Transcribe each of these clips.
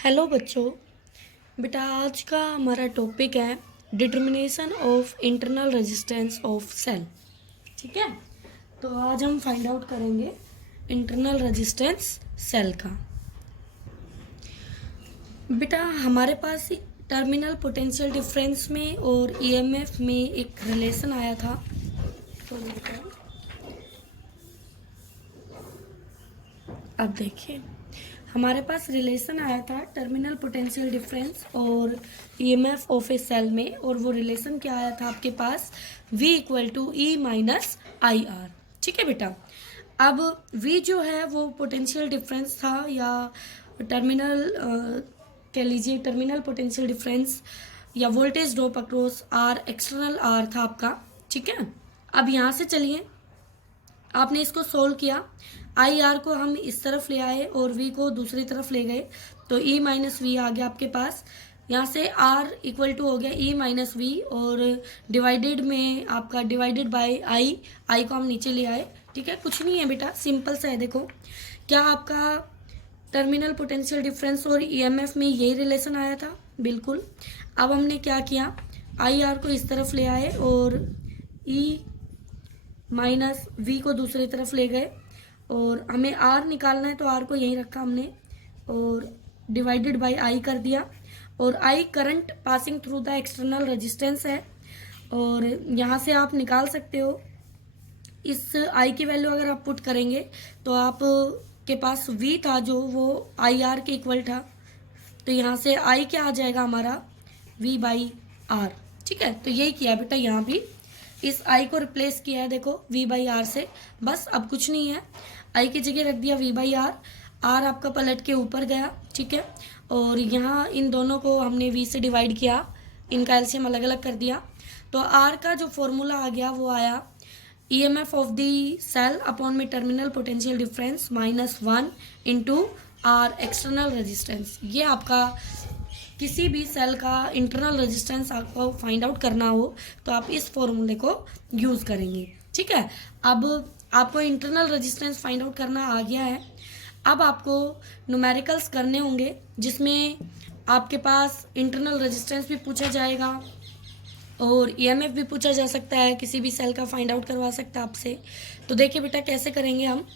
Hello बच्चों। बेटा आज का हमारा टॉपिक है determination of internal resistance of cell. ठीक है, तो आज हम फाइंड आउट करेंगे इंटरनल रेजिस्टेंस सेल का। बेटा हमारे पास टर्मिनल पोटेंशियल डिफरेंस में और ईएमएफ में एक रिलेशन आया था। तो अब देखिए हमारे पास रिलेशन आया था टर्मिनल पोटेंशियल डिफरेंस और ईएमएफ ऑफ ए सेल में, और वो रिलेशन क्या आया था आपके पास, V equal to E minus I R. ठीक है बेटा, अब V जो है वो पोटेंशियल डिफरेंस था या टर्मिनल कह लीजिए टर्मिनल पोटेंशियल डिफरेंस या voltage drop across R, external R था आपका। ठीक है, अब यहाँ से चलिए आपने इसको सोल्व किया, आई आर को हम इस तरफ ले आए और वी को दूसरी तरफ ले गए, तो ई माइनस वी आ गया आपके पास। यहाँ से आर इक्वल टू हो गया ई माइनस वी और डिवाइडेड में आपका डिवाइडेड बाय आई, आई को हम नीचे ले आए। ठीक है, कुछ नहीं है बेटा, सिंपल सा है। देखो क्या आपका टर्मिनल पोटेंशियल डिफरेंस और ईएमएफ में यही रिलेशन आया था, बिल्कुल। अब हमने क्या किया, आई आर को इस तरफ ले आए और ई माइनस वी को दूसरी तरफ ले गए, और हमें आर निकालना है तो आर को यहीं रखा हमने और डिवाइडेड बाय आई कर दिया। और I current passing through the external resistance है, और यहाँ से आप निकाल सकते हो इस आई की वैल्यू अगर आप पुट करेंगे तो आप के पास वी था जो वो आई आर के इक्वल था, तो यहाँ से आई क्या आ जाएगा हमारा, वी बाई आर। ठीक है, तो यही किया बेटा, यहाँ भी इस आई को रिप्लेस किया है, देखो v बाई आर से, बस अब कुछ नहीं है, आई की जगह रख दिया v बाई आर, आर आपका पलट के ऊपर गया। ठीक है, और यहाँ इन दोनों को हमने v से डिवाइड किया, इनका एलसीएम अलग अलग कर दिया, तो r का जो फॉर्मूला आ गया वो आया EMF of the cell upon में terminal potential difference -1 into R external resistance. ये आपका किसी भी सेल का इंटरनल रेजिस्टेंस आपको फाइंड आउट करना हो तो आप इस फॉर्मूले को यूज़ करेंगे। ठीक है, अब आपको इंटरनल रेजिस्टेंस फाइंड आउट करना आ गया है। अब आपको न्यूमेरिकल्स करने होंगे जिसमें आपके पास इंटरनल रेजिस्टेंस भी पूछा जाएगा और ईएमएफ भी पूछा जा सकता है, किसी भी सेल का फाइंड आउट करवा सकता है आपसे। तो देखिए बेटा कैसे करेंगे हम,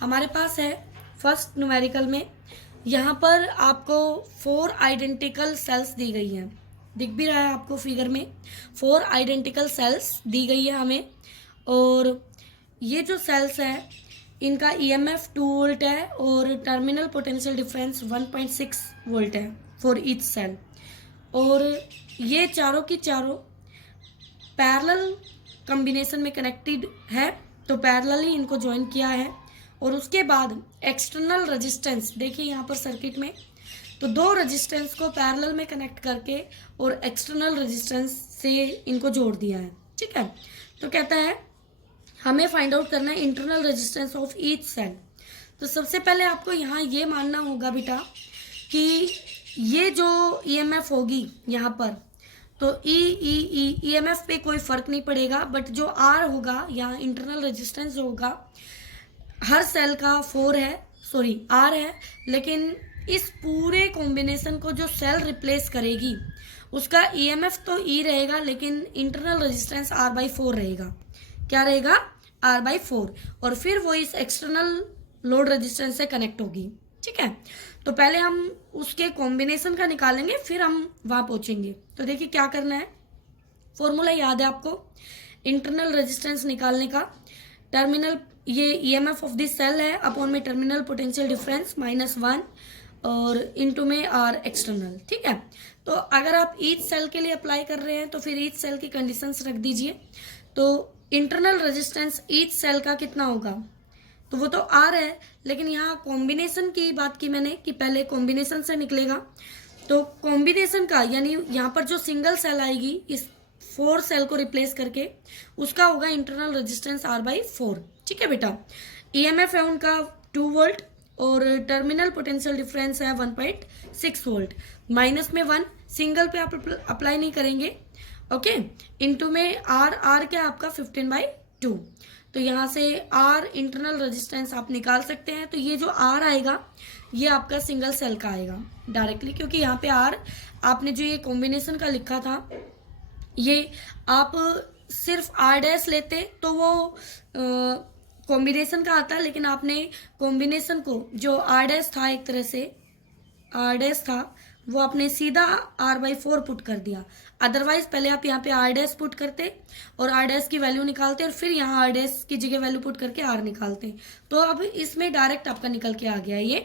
हमारे पास है फर्स्ट न्यूमेरिकल में, यहाँ पर आपको 4 आइडेंटिकल सेल्स दी गई हैं, दिख भी रहा है आपको फिगर में, 4 आइडेंटिकल सेल्स दी गई है हमें, और ये जो सेल्स हैं इनका ईएमएफ 2 वोल्ट है और टर्मिनल पोटेंशियल डिफरेंस 1.6 वोल्ट है फॉर ईच सेल, और ये चारों की चारों पैरेलल कॉम्बिनेशन में कनेक्टेड है, तो पैरेलली इनको ज्वाइन किया है। और उसके बाद एक्सटर्नल रेजिस्टेंस, देखिए यहाँ पर सर्किट में तो 2 रेजिस्टेंस को पैरेलल में कनेक्ट करके और एक्सटर्नल रेजिस्टेंस से इनको जोड़ दिया है। ठीक है, तो कहता है हमें फाइंड आउट करना है internal resistance of each cell. तो सबसे पहले आपको यहाँ ये मानना होगा बेटा कि ये जो ईएमएफ होगी यहाँ पर, तो ईएमएफ पे कोई फर्क नहीं पड़ेगा, बट जो आर होगा यहाँ इंटरनल रेजिस्टेंस जो होगा हर सेल का 4 है, सॉरी आर है, लेकिन इस पूरे कॉम्बिनेशन को जो सेल रिप्लेस करेगी उसका ईएमएफ तो ई रहेगा, लेकिन इंटरनल रेजिस्टेंस R/4 रहेगा। क्या रहेगा, R/4, और फिर वो इस एक्सटर्नल लोड रेजिस्टेंस से कनेक्ट होगी। ठीक है, तो पहले हम उसके कॉम्बिनेशन का निकालेंगे फिर हम वहाँ पहुँचेंगे। तो देखिए क्या करना है, फॉर्मूला याद है आपको इंटरनल रेजिस्टेंस निकालने का, टर्मिनल ये ईएमएफ ऑफ दिस सेल है अपॉन में टर्मिनल पोटेंशियल डिफरेंस -1 और इनटू में आर एक्सटर्नल। ठीक है, तो अगर आप ईच सेल के लिए अप्लाई कर रहे हैं तो फिर ईच सेल की कंडीशंस रख दीजिए। तो इंटरनल रेजिस्टेंस ईच सेल का कितना होगा, तो वो तो आर है, लेकिन यहाँ कॉम्बिनेशन की बात की मैंने कि पहले कॉम्बिनेशन से निकलेगा, तो कॉम्बिनेशन का यानी यहाँ पर जो सिंगल सेल आएगी इस 4 सेल को रिप्लेस करके उसका होगा इंटरनल रेजिस्टेंस R/4। ठीक है बेटा, ईएमएफ है उनका 2 वोल्ट और टर्मिनल पोटेंशियल डिफरेंस है 1.6 वोल्ट, माइनस में 1, सिंगल पे आप अप्लाई नहीं करेंगे, ओके, इनटू में आर क्या आपका 15/2, तो यहाँ से आर इंटरनल रेजिस्टेंस आप निकाल सकते हैं। तो ये जो आर आएगा ये आपका सिंगल सेल का आएगा डायरेक्टली, क्योंकि यहाँ पे आर आपने जो ये कॉम्बिनेशन का लिखा था ये आप सिर्फ आर डैश लेते तो वो कॉम्बिनेशन का आता, लेकिन आपने कॉम्बिनेशन को जो आर डैश था एक तरह से आर डैश था वो आपने सीधा r/4 पुट कर दिया। अदरवाइज पहले आप यहाँ पे आर डैश पुट करते और आर डैश की वैल्यू निकालते और फिर यहाँ आर डैश की जगह वैल्यू पुट करके आर निकालते। तो अब इसमें डायरेक्ट आपका निकल के आ गया ये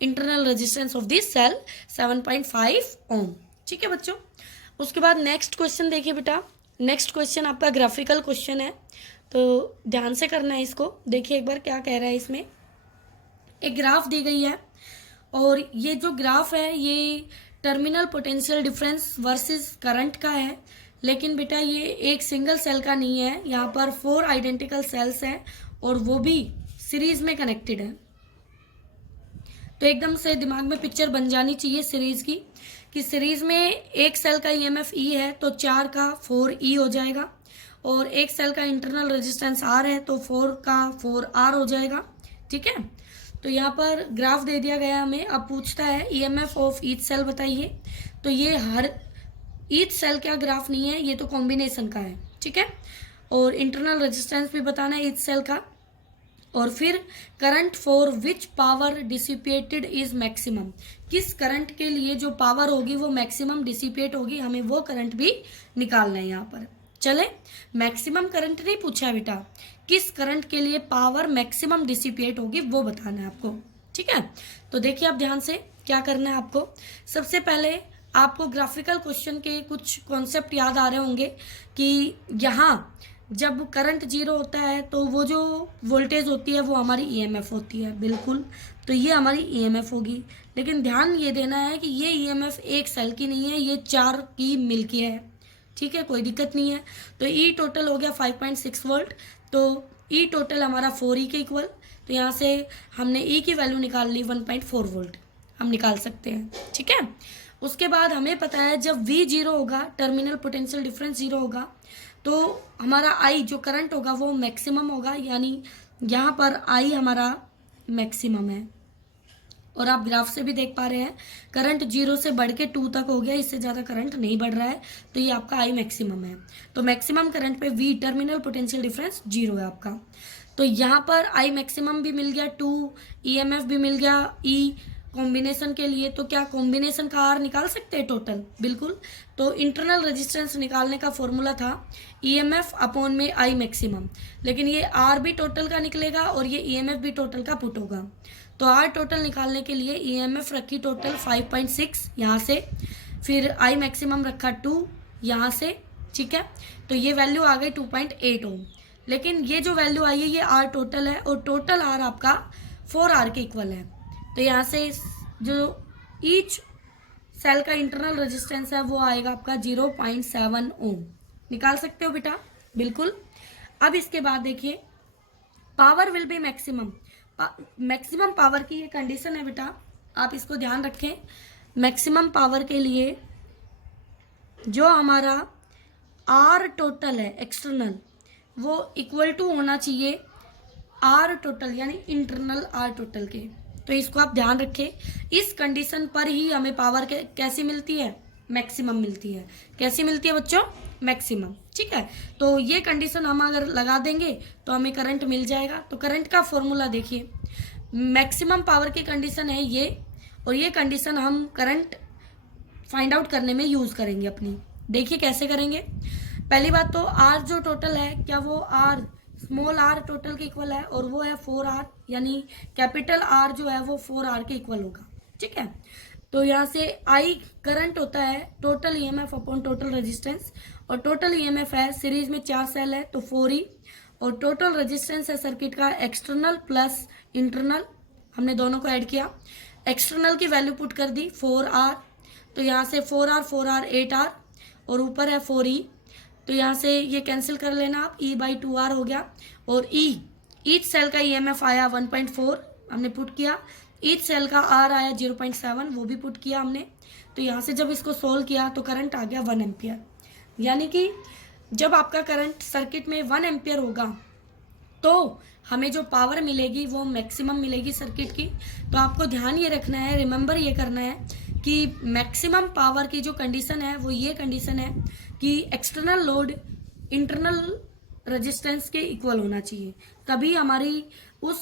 internal resistance of this cell 7.5 ohm. ठीक है बच्चों, उसके बाद नेक्स्ट क्वेश्चन देखिए बेटा। नेक्स्ट क्वेश्चन आपका ग्राफिकल क्वेश्चन है, तो ध्यान से करना है इसको। देखिए एक बार क्या कह रहा है इसमें। एक ग्राफ दी गई है और ये जो ग्राफ है ये terminal potential difference versus current का है, लेकिन बेटा ये एक सिंगल सेल का नहीं है। यहाँ पर 4 आइडेंटिकल सेल्स हैं और वो भी सीरीज में कनेक्टेड है। तो एकदम से दिमाग में पिक्चर बन जानी चाहिए सीरीज की, कि सीरीज में एक सेल का ईएमएफ ई है तो 4 का 4 ई हो जाएगा, और एक सेल का इंटरनल रेजिस्टेंस आर है तो 4 का 4 आर हो जाएगा। ठीक है, तो यहाँ पर ग्राफ दे दिया गया हमें। अब पूछता है ईएमएफ ऑफ ईच सेल बताइए। तो ये हर ईच सेल का ग्राफ नहीं है, ये तो कॉम्बिनेशन का है। ठीक है, और इंटरनल रेजिस्टेंस भी बताना है ईच सेल का, और फिर current for which power dissipated is maximum, किस करंट के लिए जो पावर होगी वो मैक्सिमम डिसिपेट होगी, हमें वो करंट भी निकालना है। यहाँ पर चले, मैक्सिमम करंट नहीं पूछा बेटा, किस करंट के लिए पावर मैक्सिमम डिसिपेट होगी वो बताना है आपको। ठीक है, तो देखिए आप ध्यान से क्या करना है आपको। सबसे पहले आपको ग्राफिकल क्वेश्चन के कुछ कॉन्सेप्ट याद आ रहे होंगे कि यहाँ जब करंट जीरो होता है तो वो जो वोल्टेज होती है वो हमारी ईएमएफ होती है, बिल्कुल। तो ये हमारी ईएमएफ होगी, लेकिन ध्यान ये देना है कि ये ईएमएफ एक सेल की नहीं है, ये 4 की मिलके है। ठीक है, कोई दिक्कत नहीं है। तो ई टोटल हो गया 5.6 वोल्ट, तो ई टोटल हमारा 4 ई के इक्वल। तो यहाँ से हमने ई की वैल्यू निकाल ली 1.4 वोल्ट, हम निकाल सकते हैं। ठीक है, उसके बाद हमें पता है जब वी जीरो होगा, टर्मिनल पोटेंशियल डिफरेंस जीरो होगा, तो हमारा आई जो करंट होगा वो मैक्सिमम होगा, यानी यहाँ पर आई हमारा मैक्सिमम है। और आप ग्राफ से भी देख पा रहे हैं करंट 0 से बढ़ के 2 तक हो गया, इससे ज़्यादा करंट नहीं बढ़ रहा है, तो ये आपका आई मैक्सिमम है। तो मैक्सिमम करंट पे वी टर्मिनल पोटेंशियल डिफरेंस 0 है आपका। तो यहाँ पर आई मैक्सिमम भी मिल गया 2, ईएमएफ भी मिल गया ई कॉम्बिनेशन के लिए। तो क्या कॉम्बिनेशन का आर निकाल सकते हैं टोटल? बिल्कुल। तो इंटरनल रेजिस्टेंस निकालने का फॉर्मूला था ईएमएफ अपॉन में आई मैक्सिमम, लेकिन ये आर भी टोटल का निकलेगा और ये ईएमएफ भी टोटल का पुट होगा। तो आर टोटल निकालने के लिए ईएमएफ रखी टोटल 5.6 यहाँ से, फिर आई मैक्सिमम रखा 2 यहाँ से। ठीक है, तो ये वैल्यू आ गई 2.8 ओम। लेकिन ये जो वैल्यू आई है ये आर टोटल है, और टोटल आर आपका 4 आर के इक्वल है। तो यहाँ से जो ईच सेल का इंटरनल रेजिस्टेंस है वो आएगा आपका 0.7 ओम। निकाल सकते हो बेटा? बिल्कुल। अब इसके बाद देखिए power will be maximum. Maximum power की ये कंडीशन है बेटा, आप इसको ध्यान रखें। मैक्सिमम पावर के लिए जो हमारा आर टोटल है एक्सटर्नल, वो इक्वल टू होना चाहिए आर टोटल यानी इंटरनल आर टोटल के। तो इसको आप ध्यान रखें। इस कंडीशन पर ही हमें पावर कैसी मिलती है? मैक्सिमम मिलती है। कैसी मिलती है बच्चों? मैक्सिमम। ठीक है, तो ये कंडीशन हम अगर लगा देंगे तो हमें करंट मिल जाएगा। तो करंट का फॉर्मूला देखिए, मैक्सिमम पावर की कंडीशन है ये, और ये कंडीशन हम करंट फाइंड आउट करने में यूज करेंगे अपनी। देखिए कैसे करेंगे। पहली बात तो आर जो टोटल है, क्या वो आर स्मॉल आर टोटल के इक्वल है? और वो है 4 आर, यानी कैपिटल आर जो है वो 4 आर के इक्वल होगा। ठीक है, तो यहाँ से आई करंट होता है total EMF upon total resistance, और टोटल ईएमएफ है सीरीज में 4 सेल है तो 4 ई, और टोटल रेजिस्टेंस है सर्किट का एक्सटर्नल प्लस इंटरनल, हमने दोनों को ऐड किया। एक्सटर्नल की वैल्यू पुट कर दी 4 आर, तो यहाँ से 4 आर 8 आर, और ऊपर है 4 ई। तो यहाँ से ये कैंसिल कर लेना आप, E/2 आर हो गया। और ईच सेल का ईएमएफ आया 1.4 हमने पुट किया, ईच सेल का आर आया 0.7 वो भी पुट किया हमने। तो यहाँ से जब इसको सोल्व किया तो करंट आ गया 1 एम्पियर। यानी कि जब आपका करंट सर्किट में 1 एम्पियर होगा तो हमें जो पावर मिलेगी वो मैक्सिमम मिलेगी सर्किट की। तो आपको ध्यान ये रखना है, रिमेंबर ये करना है कि मैक्सिमम पावर की जो कंडीशन है वो ये कंडीशन है कि एक्सटर्नल लोड इंटरनल रेजिस्टेंस के इक्वल होना चाहिए, तभी हमारी उस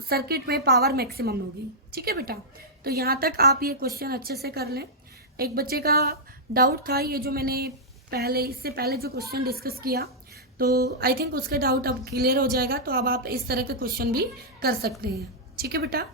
सर्किट में पावर मैक्सिमम होगी। ठीक है बेटा, तो यहाँ तक आप ये क्वेश्चन अच्छे से कर लें। एक बच्चे का डाउट था, ये जो मैंने इससे पहले जो क्वेश्चन डिस्कस किया, तो आई थिंक उसका डाउट अब क्लियर हो जाएगा। तो अब आप इस तरह के क्वेश्चन भी कर सकते हैं। ठीक है बेटा।